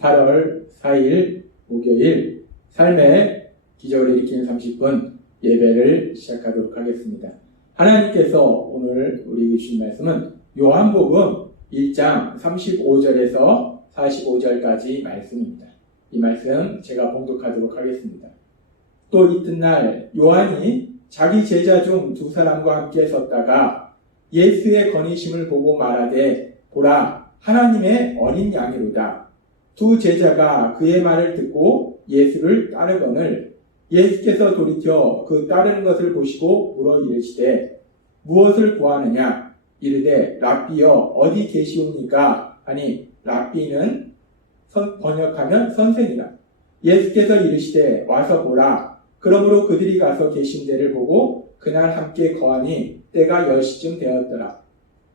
8월 4일 목요일 삶의 기적을 일으키는 30분 예배를 시작하도록 하겠습니다. 하나님께서 오늘 우리에게 주신 말씀은 요한복음 1장 35절에서 45절까지 말씀입니다. 이 말씀 제가 봉독하도록 하겠습니다. 또 이튿날 요한이 자기 제자 중 두 사람과 함께 섰다가 예수의 거니심을 보고 말하되 보라 하나님의 어린 양이로다. 두 제자가 그의 말을 듣고 예수를 따르거늘 예수께서 돌이켜 그 따르는 것을 보시고 물어 이르시되 무엇을 구하느냐? 이르되 랍비여 어디 계시옵니까? 하니 랍비는 번역하면 선생이라. 예수께서 이르시되 와서 보라. 그러므로 그들이 가서 계신 데를 보고 그날 함께 거하니 때가 10시쯤 되었더라.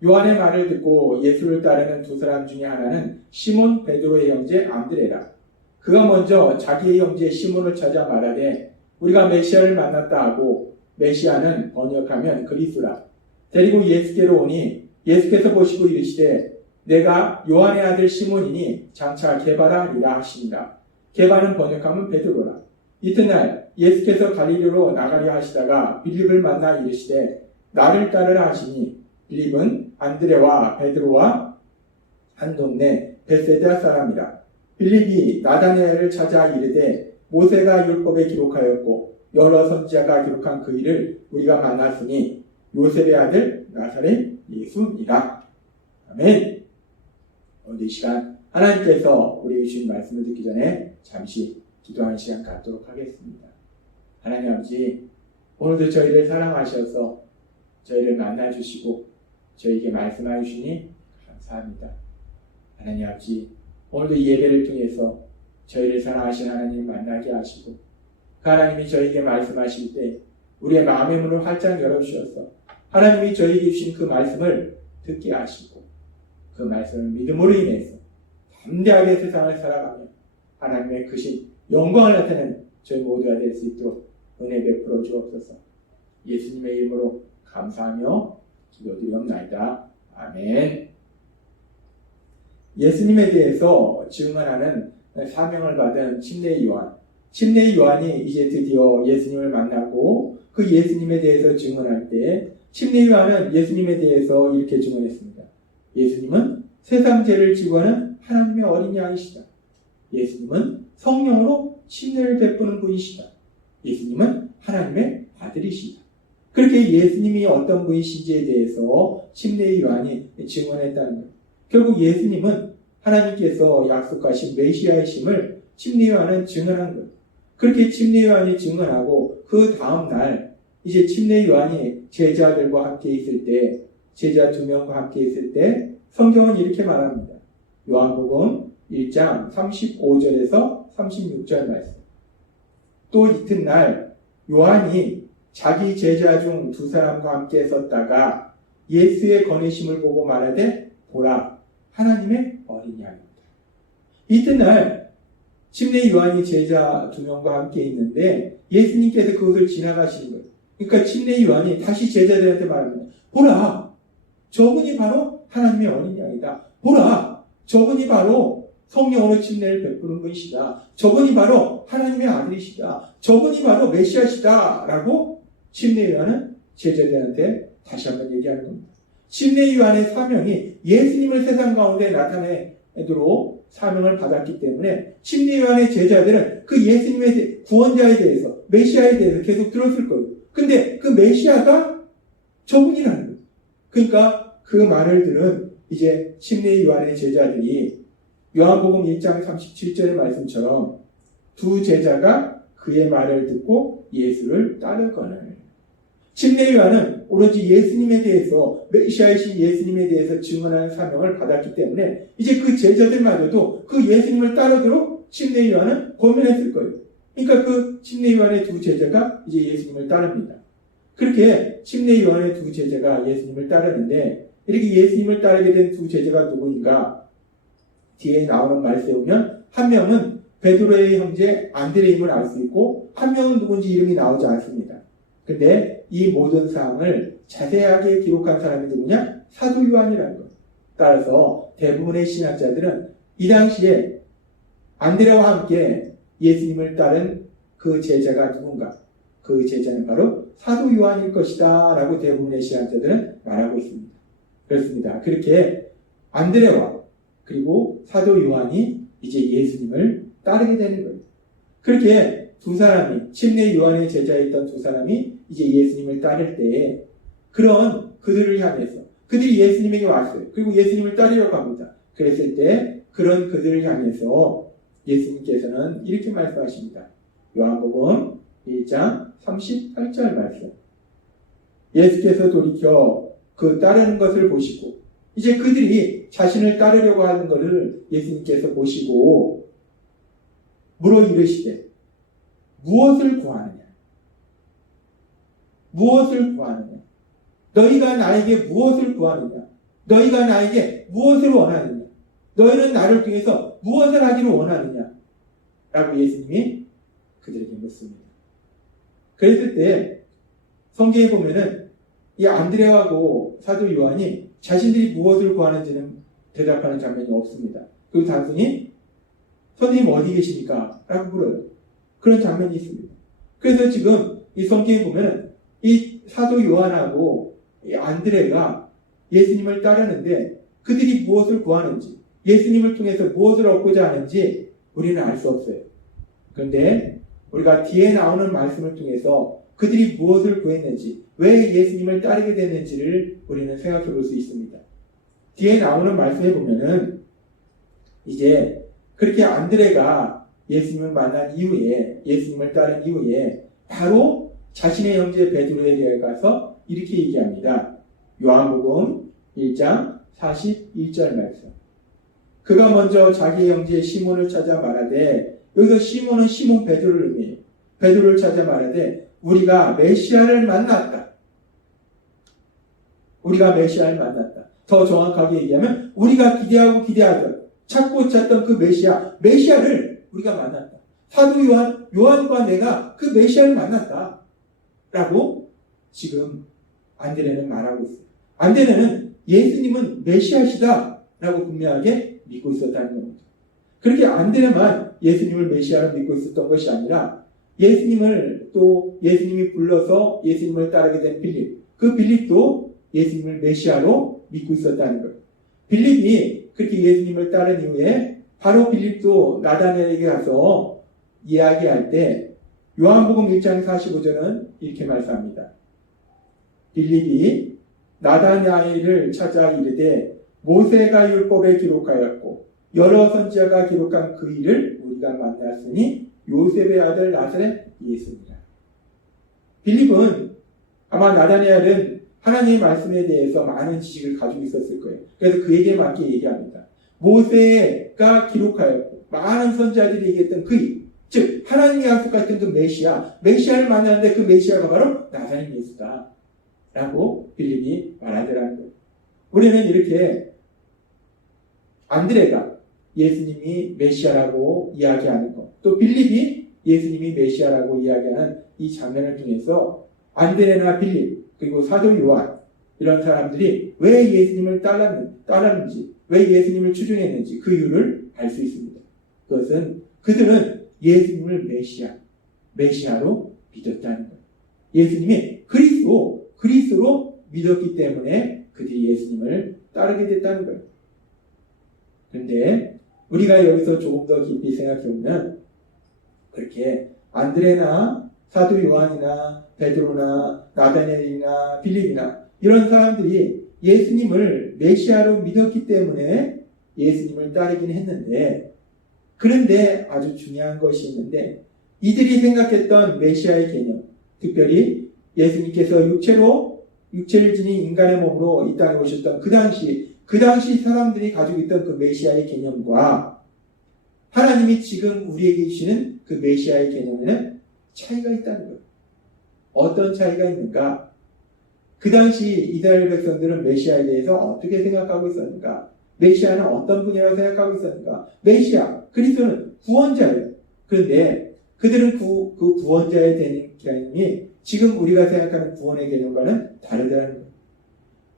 요한의 말을 듣고 예수를 따르는 두 사람 중에 하나는 시몬 베드로의 형제 안드레라. 그가 먼저 자기의 형제 시몬을 찾아 말하되 우리가 메시아를 만났다 하고 메시아는 번역하면 그리스도라. 데리고 예수께로 오니 예수께서 보시고 이르시되 내가 요한의 아들 시몬이니 장차 게바라 하리라 하시니라. 게바는 번역하면 베드로라. 이튿날 예수께서 갈릴리로 나가려 하시다가 빌립을 만나 이르시되 나를 따르라 하시니 빌립은 안드레와 베드로와 한 동네 베세다 사람이라. 빌립이 나다나엘을 찾아 이르되 모세가 율법에 기록하였고 여러 선지자가 기록한 그 일을 우리가 만났으니 요셉의 아들 나사렛 예수니라. 아멘. 오늘 이 시간 하나님께서 우리에게 주신 말씀을 듣기 전에 잠시 기도하는 시간 갖도록 하겠습니다. 하나님 아버지, 오늘도 저희를 사랑하셔서 저희를 만나주시고 저희에게 말씀하여 주시니 감사합니다. 하나님 아버지, 오늘도 이 예배를 통해서 저희를 사랑하신 하나님 만나게 하시고 그 하나님이 저희에게 말씀하실 때 우리의 마음의 문을 활짝 열어주셔서 하나님이 저희에게 주신 그 말씀을 듣게 하시고 그 말씀을 믿음으로 인해서 담대하게 세상을 살아가며 하나님의 크신 영광을 나타내는 저희 모두가 될 수 있도록 은혜 베풀어 주옵소서. 예수님의 이름으로 감사하며 기도드리옵나이다. 아멘. 예수님에 대해서 증언하는 사명을 받은 침례 요한. 침례 요한이 이제 드디어 예수님을 만나고 그 예수님에 대해서 증언할 때 침례 요한은 예수님에 대해서 이렇게 증언했습니다. 예수님은 세상 죄를 지고 하는 하나님의 어린 양이시다. 예수님은 성령으로 침례를 베푸는 분이시다. 예수님은 하나님의 아들이시다. 그렇게 예수님이 어떤 분이신지에 대해서 침례 요한이 증언했다는 것. 결국 예수님은 하나님께서 약속하신 메시아이심을 침례 요한은 증언한 것. 그렇게 침례 요한이 증언하고 그 다음 날 이제 침례 요한이 제자들과 함께 있을 때, 제자 2명과 함께 있을 때 성경은 이렇게 말합니다. 요한복음 1장 35절에서 36절 말씀. 또 이튿날 요한이 자기 제자 중 두 사람과 함께 섰다가 예수의 거니심을 보고 말하되 보라 하나님의 어린 양이다. 이튿날 침례 요한이 제자 2명과 함께 있는데 예수님께서 그것을 지나가시는 거예요. 그러니까 침례 요한이 다시 제자들한테 말합니다. 보라 저분이 바로 하나님의 어린 양이다. 보라 저분이 바로 성령으로 침례를 베푸는 분이시다. 저분이 바로 하나님의 아들이시다. 저분이 바로 메시아시다. 라고 침례 요한은 제자들한테 다시 한번 얘기하는 겁니다. 침례 요한의 사명이 예수님을 세상 가운데 나타내도록 사명을 받았기 때문에 침례 요한의 제자들은 그 예수님의 구원자에 대해서 메시아에 대해서 계속 들었을 거예요. 근데 그 메시아가 저분이라는 거예요. 그러니까 그 말을 들은 이제 침례 요한의 제자들이 요한복음 1장 37절의 말씀처럼 두 제자가 그의 말을 듣고 예수를 따르거늘. 침례 요한은 오로지 예수님에 대해서 메시아이신 예수님에 대해서 증언하는 사명을 받았기 때문에 이제 그 제자들마저도 그 예수님을 따르도록 침례 요한은 권면했을 거예요. 그러니까 그 침례 요한의 두 제자가 이제 예수님을 따릅니다. 그렇게 침례 요한의 두 제자가 예수님을 따르는데 이렇게 예수님을 따르게 된 두 제자가 누구인가? 뒤에 나오는 말씀에 보면 한 명은 베드로의 형제 안드레임을 알 수 있고 한 명은 누군지 이름이 나오지 않습니다. 근데 이 모든 사항을 자세하게 기록한 사람이 누구냐? 사도 요한이라는 것. 따라서 대부분의 신학자들은 이 당시에 안드레와 함께 예수님을 따른 그 제자가 누군가? 그 제자는 바로 사도 요한일 것이다 라고 대부분의 신학자들은 말하고 있습니다. 그렇습니다. 그렇게 안드레와 그리고 사도 요한이 이제 예수님을 따르게 되는 거예요. 그렇게 두 사람이, 침례 요한의 제자였던 두 사람이 이제 예수님을 따를 때에 그런 그들을 향해서, 그들이 예수님에게 왔어요. 그리고 예수님을 따르려고 합니다. 그랬을 때 그런 그들을 향해서 예수님께서는 이렇게 말씀하십니다. 요한복음 1장 38절 말씀. 예수께서 돌이켜 그 따르는 것을 보시고, 이제 그들이 자신을 따르려고 하는 것을 예수님께서 보시고 물어 이르시되 무엇을 구하느냐? 무엇을 구하느냐? 너희가 나에게 무엇을 구하느냐? 너희가 나에게 무엇을 원하느냐? 너희는 나를 통해서 무엇을 하기를 원하느냐? 라고 예수님이 그들에게 묻습니다. 그랬을 때 성경에 보면은 이 안드레하고 사도 요한이 자신들이 무엇을 구하는지는 대답하는 장면이 없습니다. 그리고 단순히 선생님 어디 계십니까? 라고 물어요. 그런 장면이 있습니다. 그래서 지금 이 성경에 보면 이 사도 요한하고 이 안드레가 예수님을 따르는데 그들이 무엇을 구하는지, 예수님을 통해서 무엇을 얻고자 하는지 우리는 알 수 없어요. 그런데 우리가 뒤에 나오는 말씀을 통해서 그들이 무엇을 구했는지, 왜 예수님을 따르게 됐는지를 우리는 생각해 볼 수 있습니다. 뒤에 나오는 말씀에 보면은 이제 그렇게 안드레가 예수님을 만난 이후에, 예수님을 따른 이후에 바로 자신의 형제 베드로에게 가서 이렇게 얘기합니다. 요한복음 1장 41절 말씀. 그가 먼저 자기 형제 시몬을 찾아 말하되, 여기서 시몬은 시몬 베드로를 의미해요. 베드로를 찾아 말하되 우리가 메시아를 만났다. 우리가 메시아를 만났다. 더 정확하게 얘기하면 우리가 기대하던, 찾고 찾던 그 메시아를 우리가 만났다. 사도 요한과 내가 그 메시아를 만났다. 라고 지금 안드레는 말하고 있어요. 안드레는 예수님은 메시아시다 라고 분명하게 믿고 있었다는 겁니다. 그렇게 안드레만 예수님을 메시아로 믿고 있었던 것이 아니라 예수님이 불러서 예수님을 따르게 된 빌립, 그 빌립도 예수님을 메시아로 믿고 있었다는 거예요. 빌립이 그렇게 예수님을 따른 이후에 바로 빌립도 나다나엘에게 가서 이야기할 때 요한복음 1장 45절은 이렇게 말씀합니다. 빌립이 나다나엘을 찾아 이르되 모세가 율법에 기록하였고 여러 선지자가 기록한 그 일을 우리가 만났으니 요셉의 아들 나사렛 예수니라. 빌립은 아마 나다나엘은 하나님의 말씀에 대해서 많은 지식을 가지고 있었을 거예요. 그래서 그에게 맞게 얘기합니다. 모세가 기록하였고 많은 선지자들이 얘기했던 그 일, 즉 하나님의 약속했던 그 메시아를 만났는데 그 메시아가 바로 나사렛 예수다 라고 빌립이 말하더라는 거예요. 우리는 이렇게 안드레가 예수님이 메시아라고 이야기하는 것, 또 빌립이 예수님이 메시아라고 이야기하는 이 장면을 통해서 안드레나 빌립, 그리고 사도 요한, 이런 사람들이 왜 예수님을 따랐는지, 왜 예수님을 추종했는지 그 이유를 알 수 있습니다. 그것은 그들은 예수님을 메시아로 믿었다는 거예요. 예수님이 그리스도로 믿었기 때문에 그들이 예수님을 따르게 됐다는 거예요. 그런데 우리가 여기서 조금 더 깊이 생각해 보면 그렇게 안드레나 사도 요한이나 베드로나 나다나엘이나 빌립이나 이런 사람들이 예수님을 메시아로 믿었기 때문에 예수님을 따르긴 했는데, 그런데 아주 중요한 것이 있는데 이들이 생각했던 메시아의 개념, 특별히 예수님께서 육체를 지닌 인간의 몸으로 이 땅에 오셨던 그 당시 사람들이 가지고 있던 그 메시아의 개념과 하나님이 지금 우리에게 주시는 그 메시아의 개념에는 차이가 있다는 거예요. 어떤 차이가 있는가? 그 당시 이스라엘 백성들은 메시아에 대해서 어떻게 생각하고 있었는가? 메시아는 어떤 분이라고 생각하고 있었는가? 메시아, 그리스도는 구원자예요. 그런데 그들은 그 구원자에 대한 개념이 지금 우리가 생각하는 구원의 개념과는 다르다는 거예요.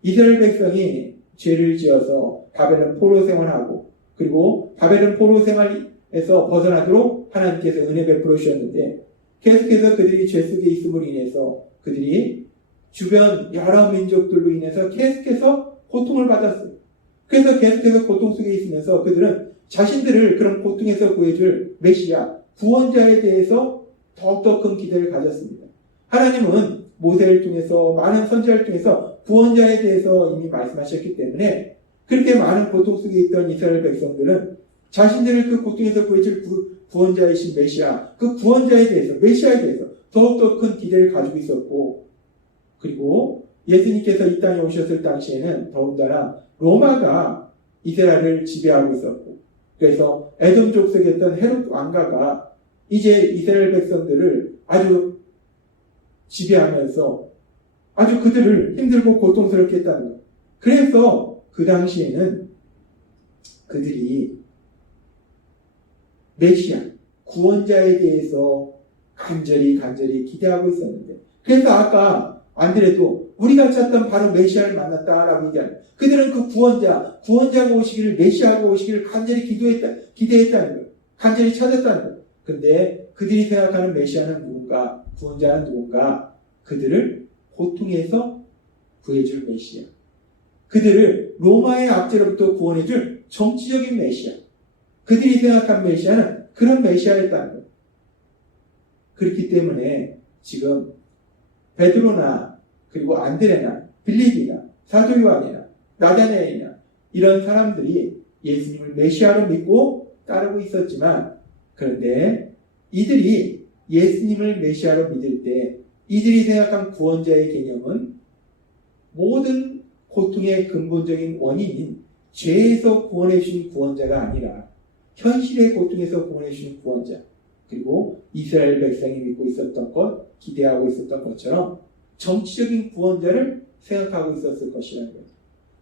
이스라엘 백성이 죄를 지어서 바벨론 포로 생활하고, 그리고 바벨론 포로 생활에 고통에서 벗어나도록 하나님께서 은혜 베풀어 주셨는데 계속해서 그들이 죄 속에 있음으로 인해서 그들이 주변 여러 민족들로 인해서 계속해서 고통을 받았어요. 그래서 계속해서 고통 속에 있으면서 그들은 자신들을 그런 고통에서 구해줄 메시아, 구원자에 대해서 더욱더 큰 기대를 가졌습니다. 하나님은 모세를 통해서 많은 선지자를 통해서 구원자에 대해서 이미 말씀하셨기 때문에 그렇게 많은 고통 속에 있던 이스라엘 백성들은 자신들을 그 고통에서 구해줄 구원자이신 메시아, 그 구원자에 대해서, 메시아에 대해서 더욱더 큰 기대를 가지고 있었고, 그리고 예수님께서 이 땅에 오셨을 당시에는 더군다나 로마가 이스라엘을 지배하고 있었고, 그래서 에돔 족속이었던 헤롯 왕가가 이제 이스라엘 백성들을 아주 지배하면서 아주 그들을 힘들고 고통스럽게 했다는 것. 그래서 그 당시에는 그들이 메시아, 구원자에 대해서 간절히 기대하고 있었는데, 그래서 아까 안드레도 우리가 찾던 바로 메시아를 만났다라고 얘기하는, 그들은 그 구원자가 오시기를, 메시아가 오시기를 간절히 기대했다는 거예요. 간절히 찾았다는 거예요. 근데 그들이 생각하는 메시아는 누군가, 구원자는 누군가, 그들을 고통에서 구해줄 메시아, 그들을 로마의 압제로부터 구원해줄 정치적인 메시아, 그들이 생각한 메시아는 그런 메시아였다는 거예요. 그렇기 때문에 지금 베드로나 그리고 안드레나 빌립이나 사도 요한이나 나다나엘이나 이런 사람들이 예수님을 메시아로 믿고 따르고 있었지만, 그런데 이들이 예수님을 메시아로 믿을 때 이들이 생각한 구원자의 개념은 모든 고통의 근본적인 원인인 죄에서 구원해 주신 구원자가 아니라 현실의 고통에서 구원해 주신 구원자, 그리고 이스라엘 백성이 믿고 있었던 것, 기대하고 있었던 것처럼 정치적인 구원자를 생각하고 있었을 것이라는 거예요.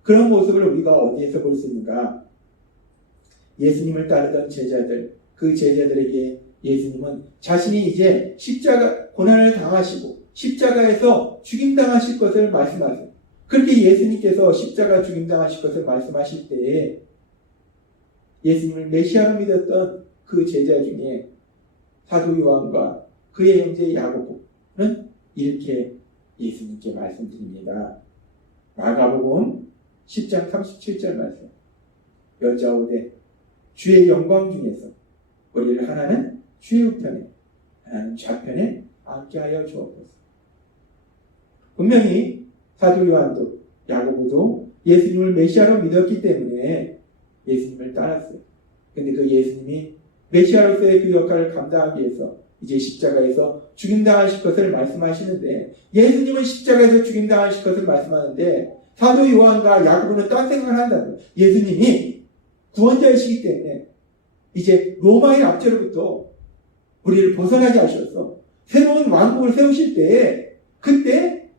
그런 모습을 우리가 어디에서 볼 수 있는가? 예수님을 따르던 제자들, 그 제자들에게 예수님은 자신이 이제 십자가 고난을 당하시고 십자가에서 죽임당하실 것을 말씀하세요. 그렇게 예수님께서 십자가 죽임당하실 것을 말씀하실 때에 예수님을 메시아로 믿었던 그 제자 중에 사도 요한과 그의 형제 야고보는 이렇게 예수님께 말씀드립니다. 마가복음 10장 37절 말씀. 여짜오되 주의 영광 중에서 우리를 하나는 주의 우편에, 하나는 좌편에 앉게 하여 주옵소서. 분명히 사도 요한도 야고보도 예수님을 메시아로 믿었기 때문에 예수님을 따랐어요. 근데 그 예수님이 메시아로서의 그 역할을 감당하기 위해서 이제 십자가에서 죽임당하실 것을 말씀하시는데, 예수님은 십자가에서 죽임당하실 것을 말씀하는데 사도 요한과 야고보는 딴 생각을 한다는 거예요. 예수님이 구원자이시기 때문에 이제 로마의 압제로부터 우리를 벗어나게 하셔서 새로운 왕국을 세우실 때, 그때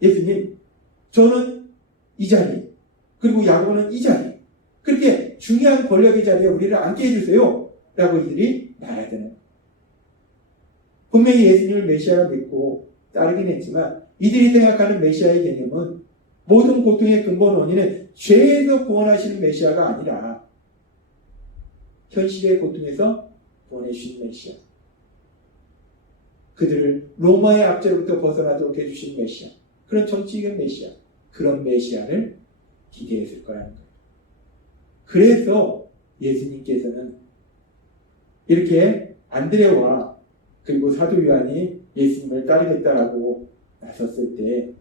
예수님, 저는 이 자리, 그리고 야고보는 이 자리, 그렇게 중요한 권력의 자리에 우리를 앉게 해주세요 라고 이들이 말해야 되는 거예요. 분명히 예수님을 메시아로 믿고 따르긴 했지만 이들이 생각하는 메시아의 개념은 모든 고통의 근본 원인은 죄에서 구원하시는 메시아가 아니라 현실의 고통에서 구원해 주신 메시아, 그들을 로마의 압제로부터 벗어나도록 해주신 메시아, 그런 정치적인 메시아, 그런 메시아를 기대했을 거라는 거예요. 그래서 예수님께서는 이렇게 안드레와 그리고 사도 요한이 예수님을 따르겠다라고 나섰을 때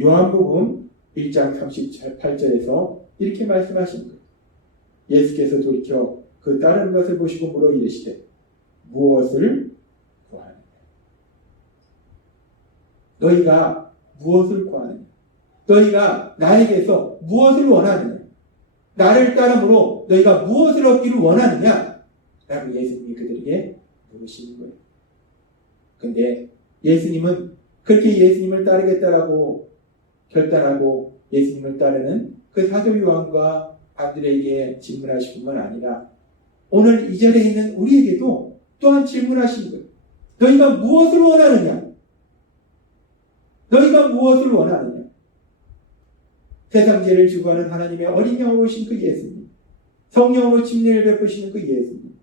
요한복음 1장 38절에서 이렇게 말씀하신 거예요. 예수께서 돌이켜 그 따르는 것을 보시고 물어 이르시되 무엇을 구하느냐? 너희가 무엇을 구하느냐? 너희가 나에게서 무엇을 원하느냐? 나를 따름으로 너희가 무엇을 얻기를 원하느냐? 라고 예수님이 그들에게 물으시는 거예요. 근데 예수님은 그렇게 예수님을 따르겠다라고 결단하고 예수님을 따르는 그 사도 요한과 안드레에게 질문하실 뿐만 아니라 오늘 이 자리에 있는 우리에게도 또한 질문하신 거예요. 너희가 무엇을 원하느냐? 너희가 무엇을 원하느냐? 세상 죄를 지고 하는 하나님의 어린 양으로 오신 그 예수님, 성령으로 침례를 베푸시는 그 예수님,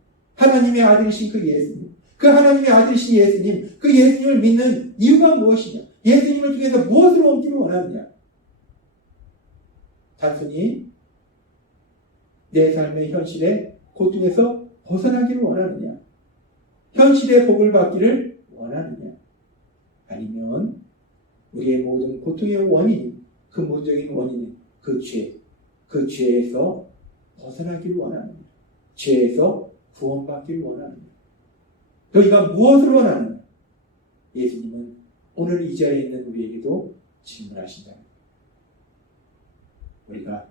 하나님의 아들이신 그 예수님, 그 하나님의 아들이신 예수님, 그 예수님을 믿는 이유가 무엇이냐? 예수님을 통해서 무엇을 얻기를 원하느냐? 단순히 내 삶의 현실의 고통에서 벗어나기를 원하느냐? 현실의 복을 받기를 원하느냐? 아니면 우리의 모든 고통의 원인, 근본적인 원인은 그 죄, 그 죄에서 벗어나기를 원하느냐? 죄에서 구원받기를 원하느냐? 너희가 무엇을 원하느냐? 예수님은 오늘 이 자리에 있는 우리에게도 질문하신다. 우리가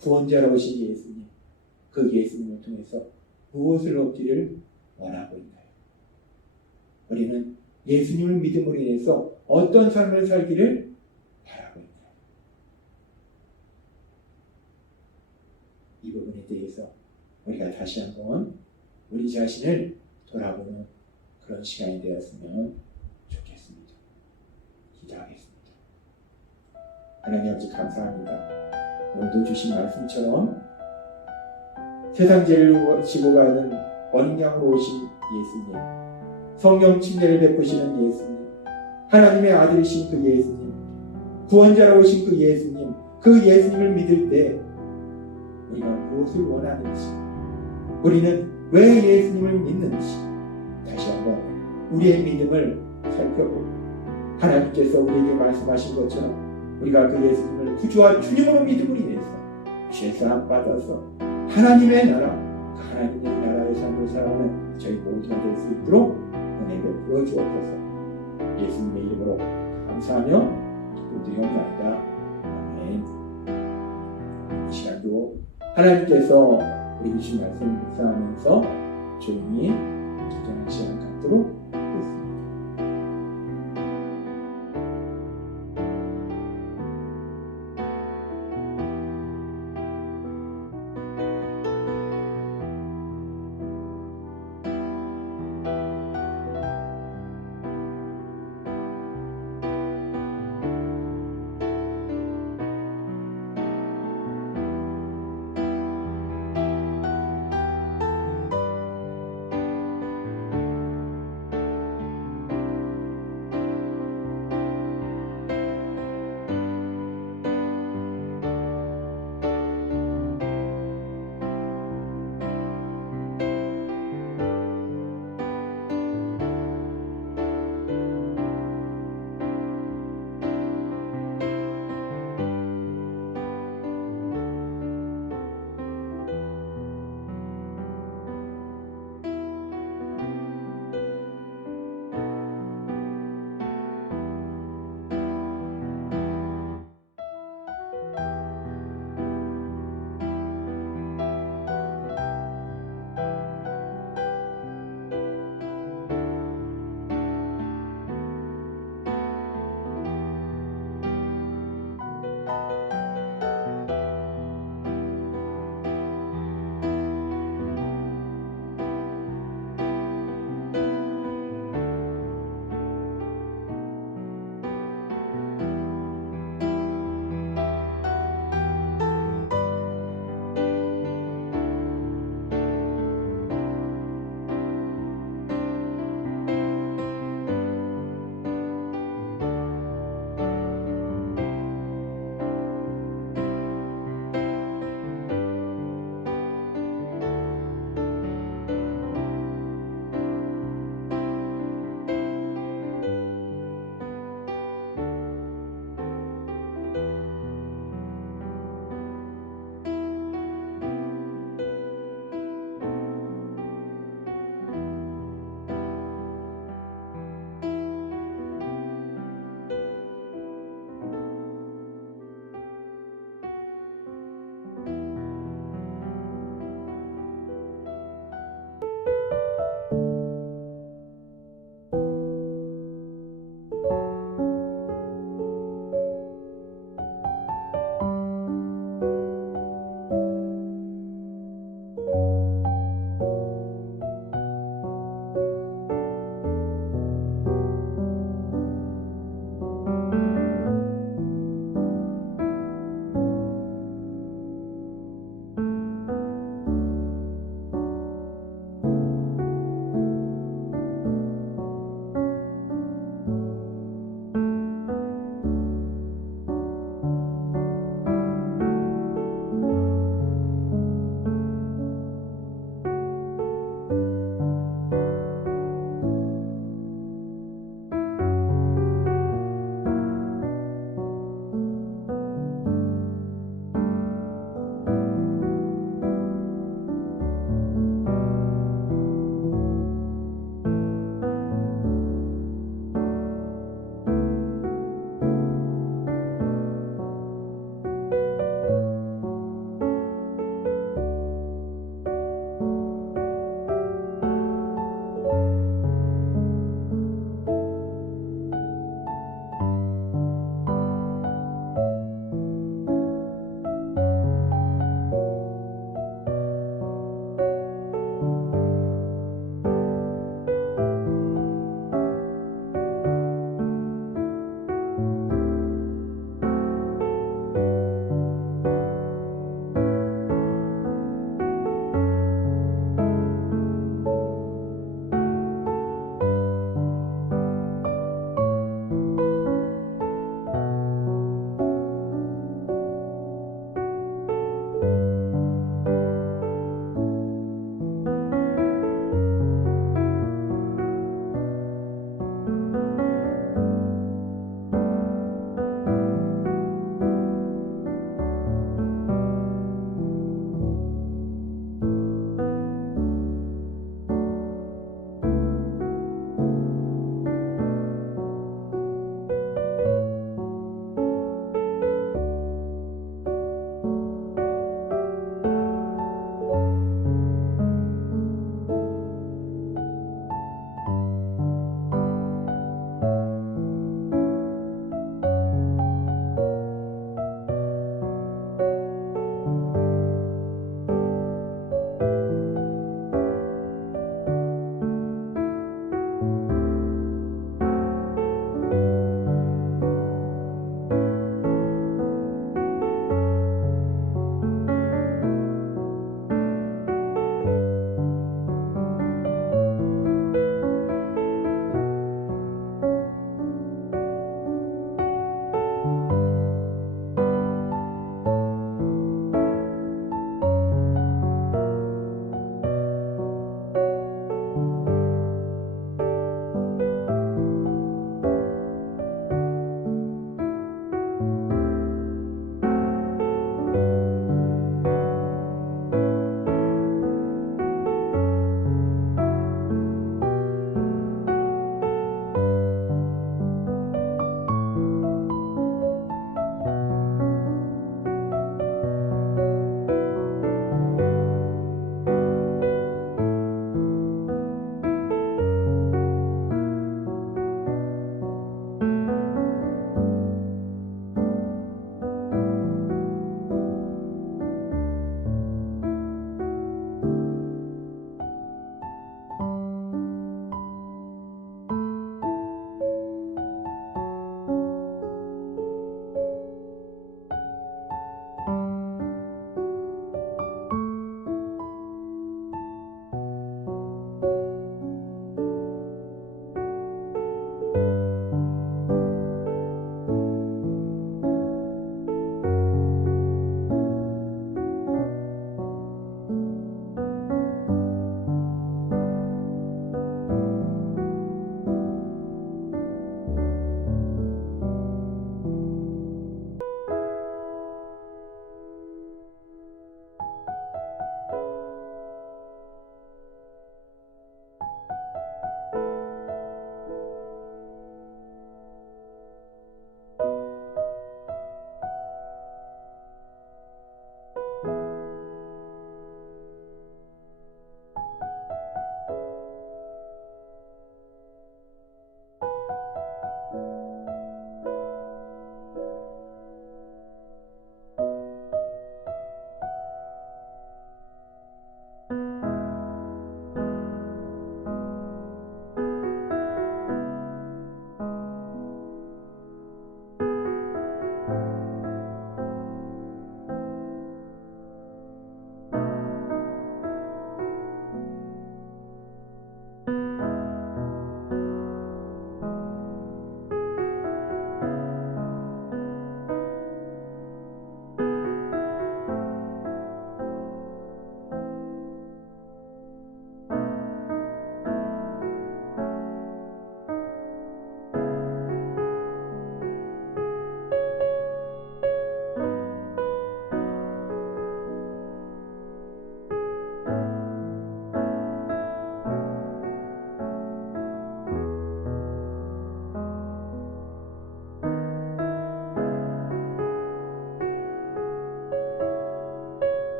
구원자로 오신 예수님, 그 예수님을 통해서 무엇을 얻기를 원하고 있나요? 우리는 예수님을 믿음으로 인해서 어떤 삶을 살기를 바라고 있나요? 이 부분에 대해서 우리가 다시 한번 우리 자신을 돌아보는 그런 시간이 되었으면 좋겠습니다. 기도하겠습니다. 하나님 아버지 감사합니다. 오늘도 주신 말씀처럼 세상 죄를 지고 가는 어린 양으로 오신 예수님, 성령 침례를 베푸시는 예수님, 하나님의 아들이신 그 예수님, 구원자로 오신 그 예수님, 그 예수님을 믿을 때 우리가 무엇을 원하는지, 우리는 왜 예수님을 믿는지 다시 한번 우리의 믿음을 살펴보고 하나님께서 우리에게 말씀하신 것처럼 우리가 그 예수님을 구주와 주님으로 믿음으로 인해서 죄사함 받아서 하나님의 나라, 그 하나님의 나라의 삶을 살아가는 저희 모두가 될 수 있도록 은혜 베풀어 주옵소서. 예수님의 이름으로 감사하며 기도드리옵나이다. 아멘. 이 시간도 하나님께서 우리 주신 말씀 묵상하면서 조용히 기도하는 시간 갖도록